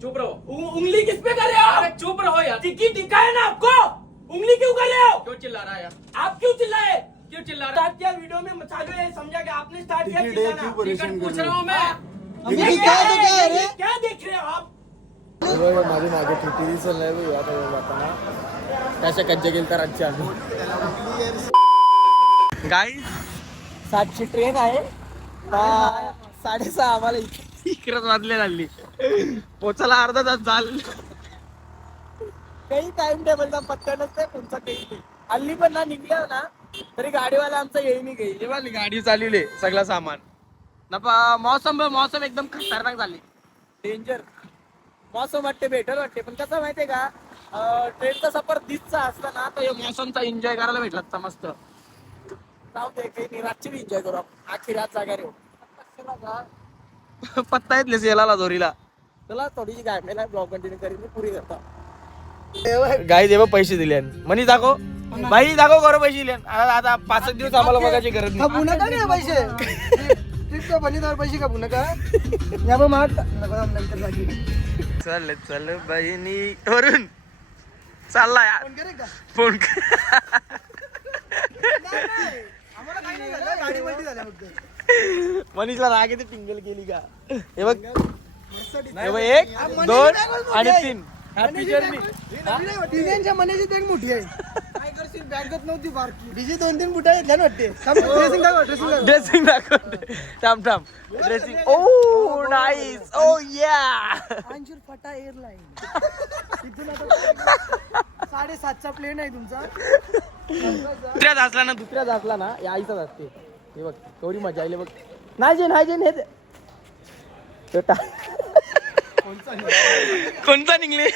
चुप रहो। उंगली किस पे कर रहे हो? अरे चुप रहो यार। टिक्की टिक्का है ना आपको, उंगली क्यों कर रहे हो? क्यों चिल्ला रहा है यार? आप क्यों चिल्लाए? क्यों चिल्ला रहा है? स्टार्ट किया वीडियो में चालू है, समझा कि आपने स्टार्ट किया चिल्लाना। टिकट पूछ रहा हूँ मैं। क्या देख रहे हो आप? माझी मागे टिटी दिसलंय बघ आता जाताना त्याच्या कच्चे गेल तर आजच्या गाईस 7ची ट्रेन आहे 6:30 आम्हाला इकडे वाजले लागली पोचायला अर्धा तास झाला काही टाइम टेबलचा पत्ता नसते कोणता काही हल्ली पण ना निघल्या ना तरी गाडीवाला आमचा येई नाही काही जेव्हा गाडी चालवली सगळं सामान ना मौसम एकदम खतरनाक झाली डेंजर मौसम वाटते बेटर वाटते पण कसं माहितीये का ट्रेनचा सफर दिसचा असला ना तर मौसमचा एन्जॉय करायला भेटला मस्त जाऊ दे काही नाही रातची एन्जॉय करू आखी रात जागा रे पत्ता येतलेस याला जोरीला चला थोडीशी गायमेला ब्लॉग कंटिन्यू करीन मी पुरी करता गाई देव पैसे दिले मनी दाखव बाई दाखव करो पैसे दिले आता 5 दिवस आम्हाला बघायची गरज नाही पुन्हा काय पैसे ट्रिपच्या बनीदार पैसे का पुन्हा का या बघ माग नंतर चल चल बहिणी वरून चालला यार फोन मनीषला राग येते टिंगल केली का हे बघ 1 2 आणि 3 हॅपी जर्नी डिझाईनच्या मनीची बॅग मोठी आहे काय करशील बॅगच नव्हती बारकी डीजे 2-3 फुटा आहेत ना वाटते ड्रेसिंग दाखव थांब ड्रेसिंग ओ नाईस ओ या अंशुर फटा एअरलाईन तिथून आता 7:30चा प्लेन आहे तुमचा दुसऱ्याच असला ना या आईचाच असते हे बघ तेवढी मजा आली बघ नाही हे कोणता निघले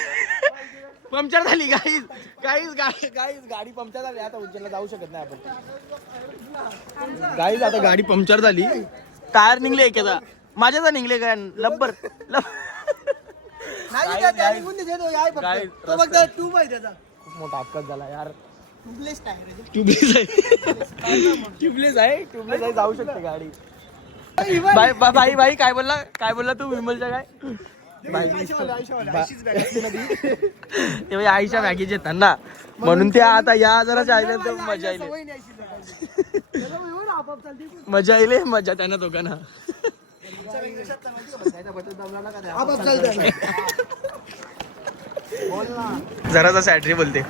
पंक्चर झाली गाईज गाडी पंक्चर झाली आता उज्जैनला जाऊ शकत नाही आपण गाईज आता गाडी पंक्चर झाली टायर निघले एखादा माझ्याचा निघले काय लब्बर खूप मोठा अपघात झाला यार ट्यूबलेस आहे जाऊ शकते गाडी बाई काय बोलला तू विमलच्या काय आईच्या बॅगेज येतात ना म्हणून ते आता या जरा जायला तर मजा येईल मजा त्यांना दोघांना जराचा सॅटरी बोलते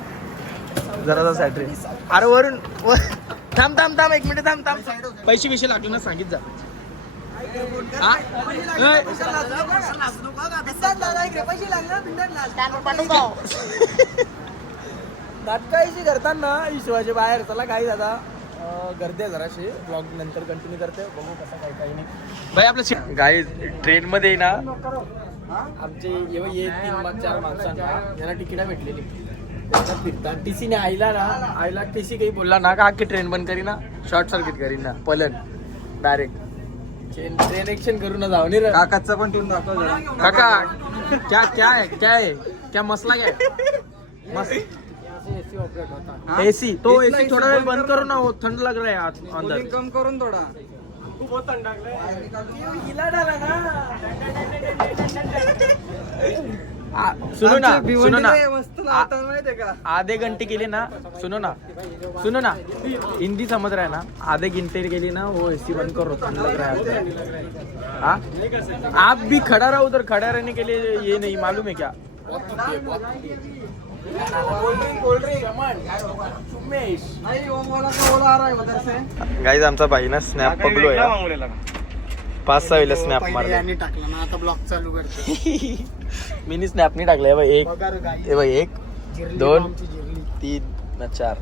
जराचा सॅटरी अरे वरून थांब 1 मिनिट थांब पैसे विषय लागले ना सांगित जा नाटकाशी करताना विश्वाचे बाहेर चला काही दादा गर्दी आहे जराशी ब्लॉग नंतर कंटिन्यू करते बघू कसं काही नाही भाई आपलं गाई ट्रेन मध्ये ना आमचे येऊ 3-4 माणसांना यांना तिकीट भेटलेली फिरतात टीसीने आईला टीसी काही बोलला ना का की ट्रेन बंद करी ना शॉर्ट सर्किट करीन ना पलन डायरेक्ट ट्रेन एक्शन करू ना जाऊ नाही काकाचा पण ट्यून दाखव काका क्या है क्या मसला क्या मस्त एसी ऑपरेट होता एसी तो एसी थोड़ा वेळ बंद करो ना थंड लग रहा है अंदर कम करून थोडा तू बहुत थंड लागलाय हिला डाला ना सुनो ना आधे घंटे केले ना सुनो ना हिंदी समझ रहा है ना आधे घंटे के लिए ना वो एसी बंद करो ठंड लग रहा है हाँ आप भी खड़ा रहो उधर खड़ा रहने के लिए ये नहीं मालूम है क्या गाइस आमचा भाई ना स्नॅप पकडलोय 5-6 वेळेला स्नॅप मारला टाकला ना आता ब्लॉग चालू करतो मिनी स्नॅप नाही टाकलाय बघ 1 2 3 4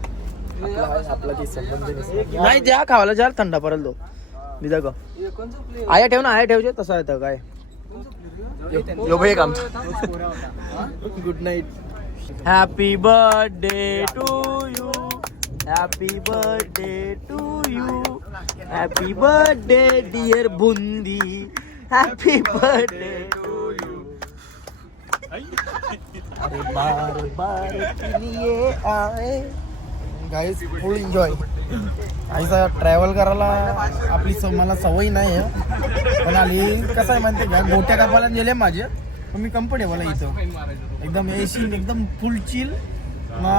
आपला काही संबंध नाही द्या खावाला जार थंडा परल दो निजा का आया ठेव ना आया ठेवजे तसा येतं काय यो भाई काम good night happy birthday to you happy birthday to you happy birthday dear Bundi happy birthday to you अरे बार लिए आए गाइस फुल एन्जॉय आईचा ट्रॅव्हल करायला आपली मला सवय नाही आहे पण आली कसं आहे म्हणते का गोट्या कापायला गेले माझे पण मी कम्फर्टेबल आहे इथं एकदम एसी एकदम फुल चिल ना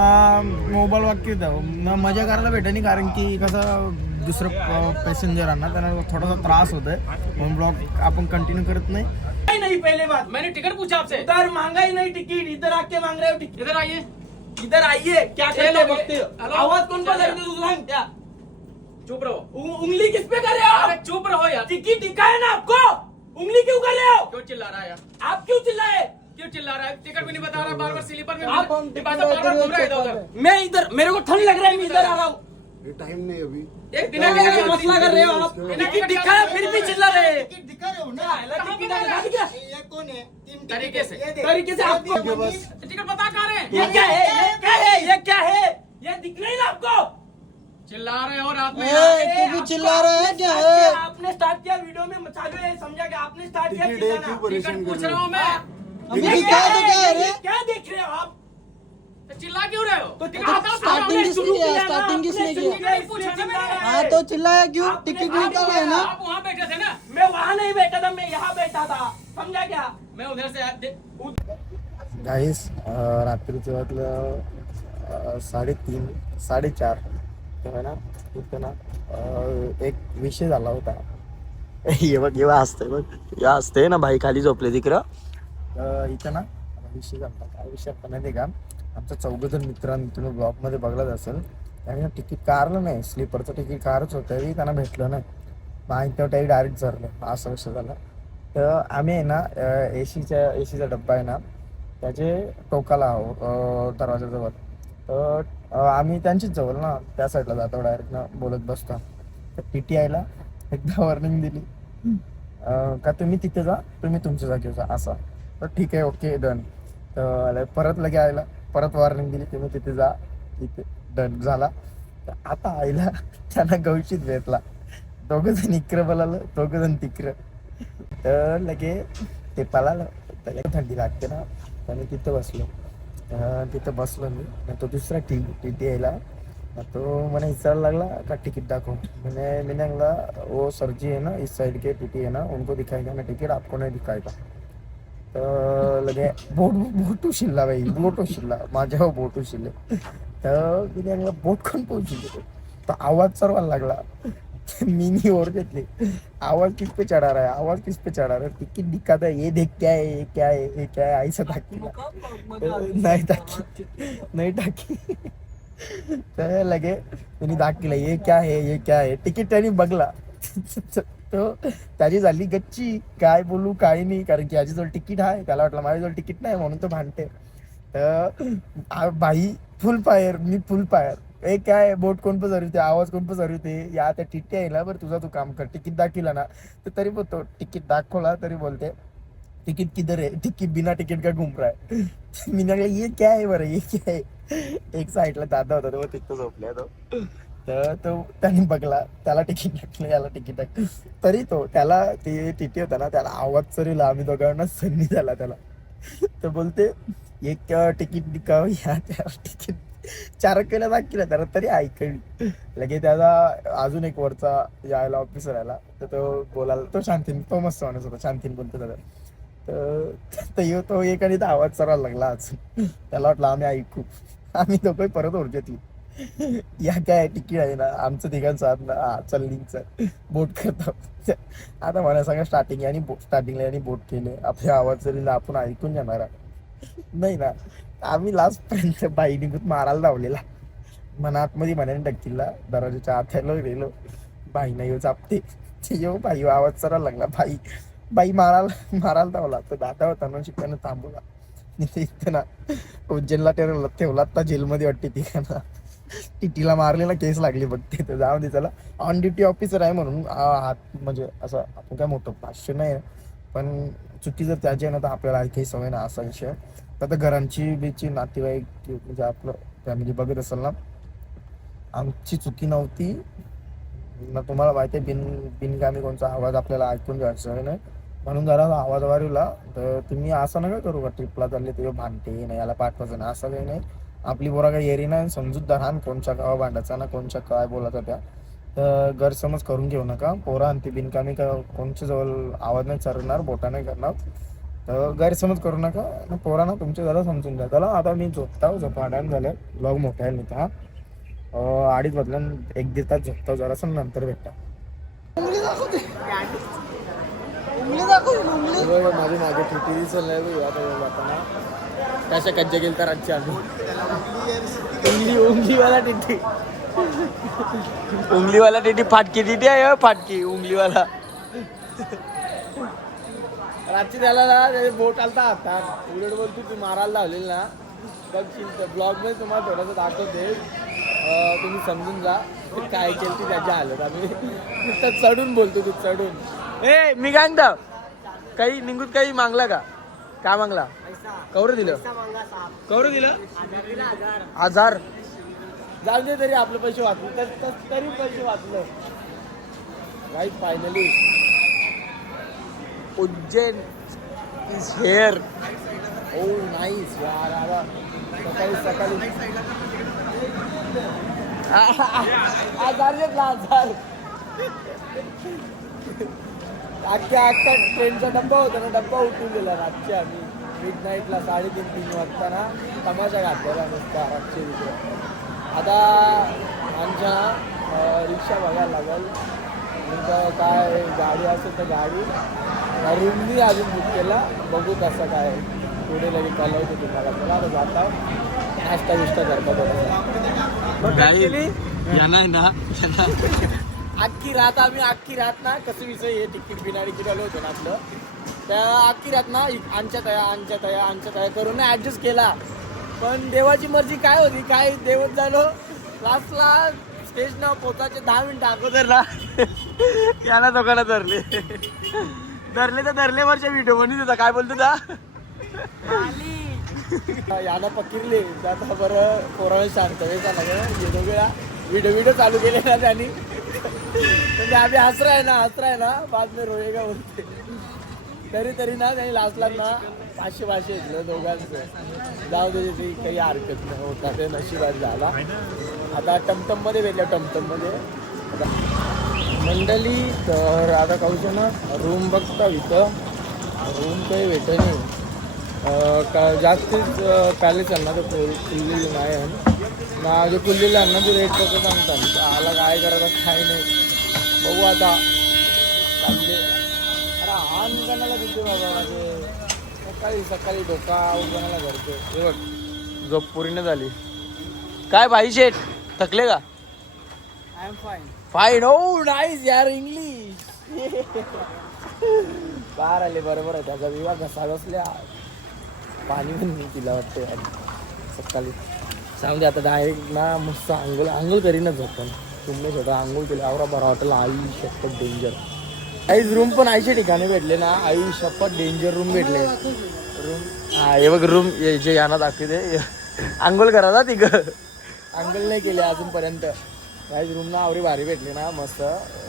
मोबाईल वाक्य ना मजा करायला भेटे नाही कारण की कसं दुसरं पॅसेंजरांना त्यांना थोडासा त्रास होतोय म्हणून ब्लॉग आपण कंटिन्यू करत नाही नहीं पहले बात मैंने टिकट पूछा आपसे उधर मांगा ही नहीं टिकट इधर आके मांग रहे हो टिकट इधर आइए क्या कहते हो बकते हो आवाज कौन सा करते हो सांग क्या चुप रहो उंगली किस पे कर रहे हो अरे चुप रहो यार टिकट दिखा है ना आपको उंगली क्यों कर रहे हो क्यों चिल्ला रहा है यार आप क्यों चिल्लाए क्यों चिल्ला रहा है टिकट भी नहीं बता रहा बार-बार स्लीपर में आप बार-बार घूम रहा है इधर मैं इधर मेरे को ठंड लग रहा है मैं इधर आ रहा हूँ ये टाइम नहीं अभी एक बिना मसला कर रहे हो आप टिकट दिखाया फिर भी चिल्ला रहे हैं टिकट दिखा रहे हो ना टिकट दिखा दिया ये कौन है तरीके से आपको टिकट बता कहाँ रहे हैं ये क्या है ये क्या है ये क्या है ये दिख नहीं ना आपको चिल्ला रहे हो रात में तू भी चिल्ला रहा है क्या है आपने स्टार्ट किया वीडियो में चालू है समझा कि आपने स्टार्ट किया टिकट है, चिल्लाना। क्यों परेशान टिकट कर पूछ रहे रहा हो? हूँ मैं ये क्या तो क्या है रे क्या देख रहे हो आप तो चिल्ला क्यों रहे हो तो स्टार्टिंग किसने किया स्टार्टिंग किसने किया हाँ तो चिल्लाया क्यों टिकट निकाल है ना आप वहाँ बैठे थे ना मैं वहाँ नहीं बैठा था मैं यहाँ बैठा था समझा क्या मैं उधर से गाईस रात्रीचं वाजलं 3:30 4:30 तेव्हा ना इथं ना एक विषय झाला होता हे बघ जेव्हा असतंय बघ या असते ना भाई खाली झोपले तिकडं इथं ना विषय झाला काय विषय पण नाही का आमचं 14 मित्रांनी तुम्ही ब्लॉगमध्ये बघलाच असेल त्यांनी तिकीट कारलं नाही स्लीपरचं तिकीट कारच होतं त्यांना भेटलं नाही मग तेव्हा त्याही डायरेक्ट झरलं असा विषय झाला तर आम्ही आहे ना एसीचा डब्बा आहे ना त्याचे टोकाला आहो दरवाजाजवळ तर आम्ही त्यांचीच जवळ ना त्या साईडला जातो डायरेक्ट ना बोलत बसतो तर TTIला एकदा वॉर्निंग दिली का तुम्ही तिथे जा तुम्ही तुमच्या जागेवर जा असा तर ठीक आहे ओके डन तर परत लगे आयला परत वॉर्निंग दिली तुम्ही तिथे जा तिथे डन झाला तर आता आईला त्यांना गवशीत भेटला दोघं जण इकडं बोलालं दोघं जण तिकडं तर लगे ते पळालं त्याला थंडी लागते ना त्याने तिथं बसलो मी तो दुसरा TTIला तो मैंने विचार लगला का टिकट दाखो मैंने बोला वो सर जी है ना इस साइड के TT है ना उनको दिखाएगा ना टिकट आपको नहीं दिखाएगा तर लगे बोटू शिल्ला भाई बोटू शिल्ला माझ्या बोटू शिल्ले तर मी बोट कोण पोहोचले तर आवाज सर्वांना लागला मीनी और घेतली आवाज किस पे चढ़ा रहा है टिकट दिखाता है ये देख क्या है ऐसा दाखिला नाही टाकी तर लगे त्यांनी दाखिला ये क्या है तिकीट त्यांनी बघला तो त्याची झाली गच्ची काय बोलू काय नाही कारण की याच्याजवळ तिकीट आहे त्याला वाटलं माझ्याजवळ तिकीट नाही म्हणून तो भांडते तर भाई फुल फायर मी फुल फायर ए काय बोट कोण पण जरूर आवाज कोण पण जरूर या त्या TTIला बरं तुझा तू काम कर तिकीट दाखिला ना तर तरी बोलतो तिकीट दाखवला तरी बोलते टिकट किधर है टिकट बिना टिकट का घूम रहा है मी म्हटलं ये क्या है बरं ये क्या है एक साईडला दादा होता तो तिथं झोपल्या तर तो त्याने बघला त्याला तिकीट टाकलं याला तिकीट टाकलं तरी तो त्याला ते TT होता ना त्याला आवाज चरीला आम्ही दोघांना संधी झाला त्याला तर बोलते एक तिकीट दिखाव या त्याला तिकीट 4 केला दाखिला त्याला तरी ऐकली लगे त्याचा अजून एक वरचा यायला ऑफिसर आला तर तो बोलायला तो शांतीन तो मस्त माणूस होता शांतीन बोलतो त्याला तर तो एक आणि आवाज चरायला लागला अजून त्याला वाटलं आम्ही ऐकू आम्ही दोघं परत ओर घेतली या काय तिकीट आहे ना आमचं तिघांचं आत ना चल्लिंगचं बोट करतो आता मला सांगा स्टार्टिंगला आणि बोट केले आपल्या आवाज जरी आपण ऐकून जाणार नाही ना आम्ही लास्ट पर्यंत बाई निघून मारायला लावलेला मनातमध्ये म्हणाने टक्कीला दरवाजाच्या आत गेलो बाई नाही येऊ चापते येऊ बाई आवाज चरायला लागला बाई मारायला धावला तर दादा होता ना शिकताना थांबवला इथं ना उज्जैनला ठेवला आता जेलमध्ये वाटते ती ना TTला मारलेला केस लागली बघते तर जाऊन दे त्याला ऑन ड्युटी ऑफिसर आहे म्हणून हात म्हणजे असं आपण काय मोठं 500 नाही पण चुकी जर त्याची आहे ना तर आपल्याला काही सवय ना असा विषय तर घरांची बीची नातेवाईक म्हणजे आपलं फॅमिली बघत असेल ना आमची चुकी नव्हती ना तुम्हाला माहिती आहे बिनकामी कोणचा आवाज आपल्याला ऐकून घ्यायचा नाही म्हणून जरा आवाज वाढवला तर तुम्ही असं नका करू का ट्रिपला चालले ते भांडते नाही याला पाठवायचं ना असं काही नाही आपली पोरा काही येरी नाही समजूतदार हा कोणच्या गावा भांडायचा ना कोणच्या काय बोलायचा त्या तर गैरसमज करून घेऊ नका पोरा आणि ती बिनकामी का कोणच्या जवळ आवाज नाही चरणार बोटा नाही करणार तर गैरसमज करू नका ना पोरांना तुमच्या जरा समजून द्या. त्याला आता मी झोपताव झोपा टाइम झालं ब्लॉग मोठा आहे नाही हा 2:30 वाजल्या 1-1.5 तास झोपताव जरा सण नंतर भेटता. उंगली दाखवते उंगली माझी मागे टिटी चाललंय आता जाताना कशा कज्जा गेल तर आजची आम्ही उंगलीवाला टिटी उंगलीवाला टिटी फाटकी टिटी आहे फाटकी उंगलीवाला रात्री त्याला ना त्याचे बोट आलता हातात उलट बोलतो तू मारायला लावलेली ना बघशील ब्लॉग मध्ये तुम्हाला थोडंसं दाखवते तुम्ही समजून जा काय केलं ती त्याच्या हालत आम्ही नुसतं चढून बोलतो तू चढून ए मी काय म्हणतो काही निघून काही मागला का काय मागला कवर दिलं 1000 जाऊ दे तरी आपले पैसे वाचले तरी पैसे वाचले right finally Ujjain is here oh nice यार सकाळी 1000 घेतला 1000 अख्ख्या ट्रेनचा डब्बा होता ना डब्बा उठून गेला रातची आम्ही मिडनाईटला 3:30 वाजता ना तमाशा घातलेला नुसता 800 रुपये. आता आमच्या रिक्षा बघायला लागेल नंतर काय गाडी असेल तर गाडी रूमनी अजून बुक केला बघू कसं काय पुढे लगेच कळवतो तुम्हाला. चला आता जाता नाश्ता विष्टा करता थोडासा ना अख्खी रात आम्ही ना कसं विषय हे तिकीट बिना तिकीट आलो होतो ना आपलं त्या अख्खी रात ना आमच्या तया करून ॲडजस्ट केला. पण देवाची मर्जी काय होती काय देवच झालो लास्टला स्टेशनवर पोचायचे 10 मिनिटं अगोदरला याला दोघांना धरले तर धरले व्हिडिओ बनवत होता काय बोलतो ता याला पकिरले आता बरं पोराला शांत वेळचा वेगवेगळ्या व्हिडिओ चालू केले ना त्यांनी म्हणजे आम्ही हसराय ना बाद में रोएगा बोलते तरी ना त्यांनी लास्टला ना 500 घेतलं दोघांचं जाऊ दे ते काही हरकत नाही होता ते नशिबात झाला. आता टमटममध्ये भेटल्या टमटममध्ये मंडळी तर आता कौशा ना रूम बघता इथं रूम काही भेट नाही का जास्तीच पॅलेस आहे ना तो खुललेली नाही आहे ना जे खुललेलं आहे ना ते रेट कसं सांगतात आला काय करायचं काय नाही बघू आता चालले. अरे हा निघायला किती बाबा माझे सकाळी डोका उगवण्याला घरचे हे बघ झोप पूर्ण झाली. काय भाई शेठ थकले का? I am fine O nice यार इंग्लिश बाहेर आले बरोबर आहे त्याचा विवाह कसा बसल्या पाणी पण मी तिला वाटतं यार सकाळी सांगते आता डायरेक्ट ना मस्त आंघोळ करीनच झोपण तुम्ही छोटा आंघोळ केली आवरा बरा हॉटेल आई शपथ डेंजर आईज रूम पण आईच्या ठिकाणी भेटले ना आई शपथ डेंजर रूम भेटले रूम हा हे बघ रूम जे यांना दाखवते आंघोळ करा ना ती आंघोळ नाही केली अजूनपर्यंत आईज रूम ना आवरी भारी भेटली ना मस्त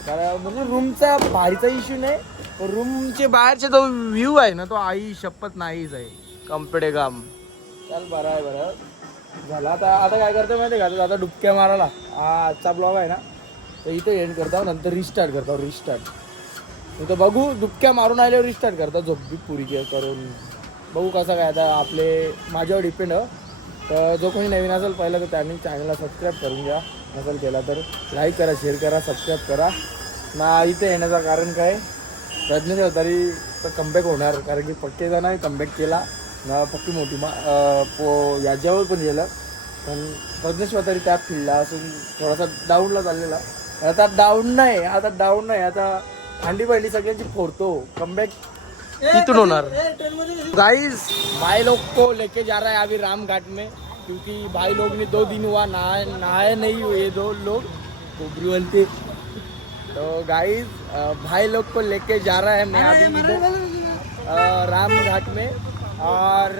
कारण म्हणजे रूमचा भारीचा इश्यू नाही रूमचे बाहेरचे जो व्ह्यू आहे ना तो आई शपथ नाहीच आहे कम्प्युटर काम चल बरं आहे बरं झालं. आता काय करतो माहिती आहे का आता डुबक्या मारायला हा आजचा ब्लॉग आहे ना तर इथे एंड करतो नंतर रिस्टार्ट तर बघू डुबक्या मारून आल्यावर रिस्टार्ट करता झोपबी पुरी करून बघू कसं काय आता आपले माझ्यावर डिपेंड तर जो कोणी नवीन असेल पहिलं तर त्यांनी चॅनलला सबस्क्राईब करून घ्या नसेल केला तर लाईक करा शेअर करा सबस्क्राईब करा ना. इथे येण्याचं कारण काय रजनीश तरी तर कमबॅक होणार कारण की पक्के जणांनी कमबॅक केला ना पक्की मोठी याच्यावर पण गेलं पण रजनीश तरी त्यात फिरला असून थोडासा डाऊनला चाललेला आता डाऊन नाही आता भांडी सगळ्यांची फोडतो कमबॅक कितून होणार. गाइस भाई लोग को लेके जा रहा है अभी राम घाट में क्योंकि भाई लोग ने 2 दिन हुआ नहाए नहीं हुए 2 लोग गोबरी बोलते तो गाइस भाई लोग को लेके जा रहा है मैं अभी राम घाट में और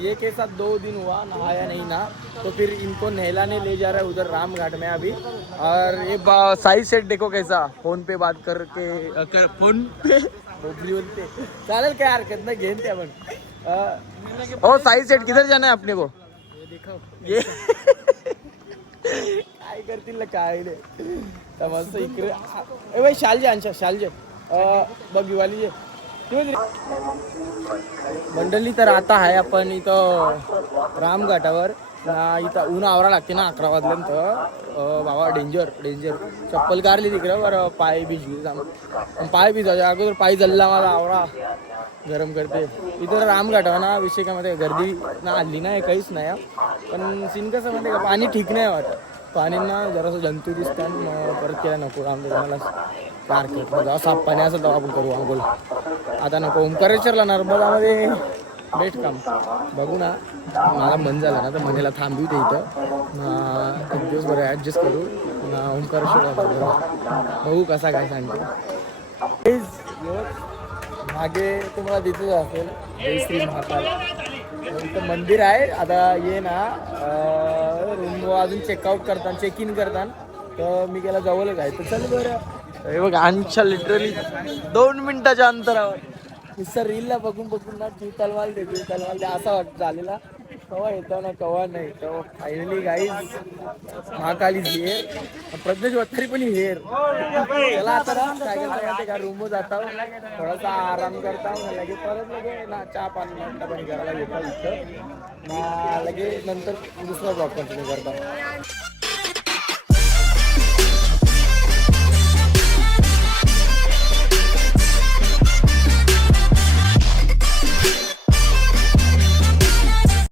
ये के साथ 2 दिन हुआ नहाया नहीं ना तो फिर इनको नहलाने ले जा रहा है उधर राम घाट में अभी. और ये साइज सेट देखो कैसा फोन पे बात करके फोन पे बोबरी बोलते चालेल काय हरकत नाही घेन त्या पण ओ साइज सेट किधर जाना है अपने को ये देखो ये काय करतील काय मस्त इकडे ए भाई शालजे अंशा शालजे बघ वाली मंडळी तर आता आहे आपण इथं रामघाटावर इथं ऊन आवरा लागते ना 11 वाजल्यानंतर बाबा डेंजर चप्पल काढली तिकडं बरं पाय भिजली पाय भिजायच्या अगोदर पाय जल्ला माझा आवरा गरम करते इथं रामघाटावर ना विषय काय मध्ये गर्दी ना आली नाही काहीच नाही पण सीन कसं माहिती का पाणी ठीक नाही वाटत पाणींना जरासं जंतू दिसतात मग परत केला नको रामदेवाला मार्केट जेव्हा साफ पाणी असेल तेव्हा आपण करू आंघोळ आता नको ओंकारेश्वरला नर्मदामध्ये बेस्ट काम बघू ना मला मन झालं ना तर मनेला थांबू दे इथं एक दिवस बरं ॲडजस्ट करू ओंकारेश्वरला बघू कसा काय सांगते मागे तुम्हाला दिसत असेल जय श्री महाकाल इथं मंदिर आहे आता ये ना रूम अजून चेकआउट करताना चेक इन करताना तर मी गेला जवळच आहे तर चल बरं हे बघ आमच्या लिटरली 2 मिनिटाच्या अंतरावर नुसतं रीलला बघून ना तू तलवाल दे असा वाटत झालेला कवा येतो ना कवा नाही तर फायनली गाईज महाकाली हेर प्रज्ञेश वत्तरी पण हेर त्याला आता ना काय करता का रूम जाता थोडासा आराम करता लगे परत लगे ना चहा पाणी करायला येतात इथं लगे नंतर दुसरा ब्लॉग कंटिन्यू करता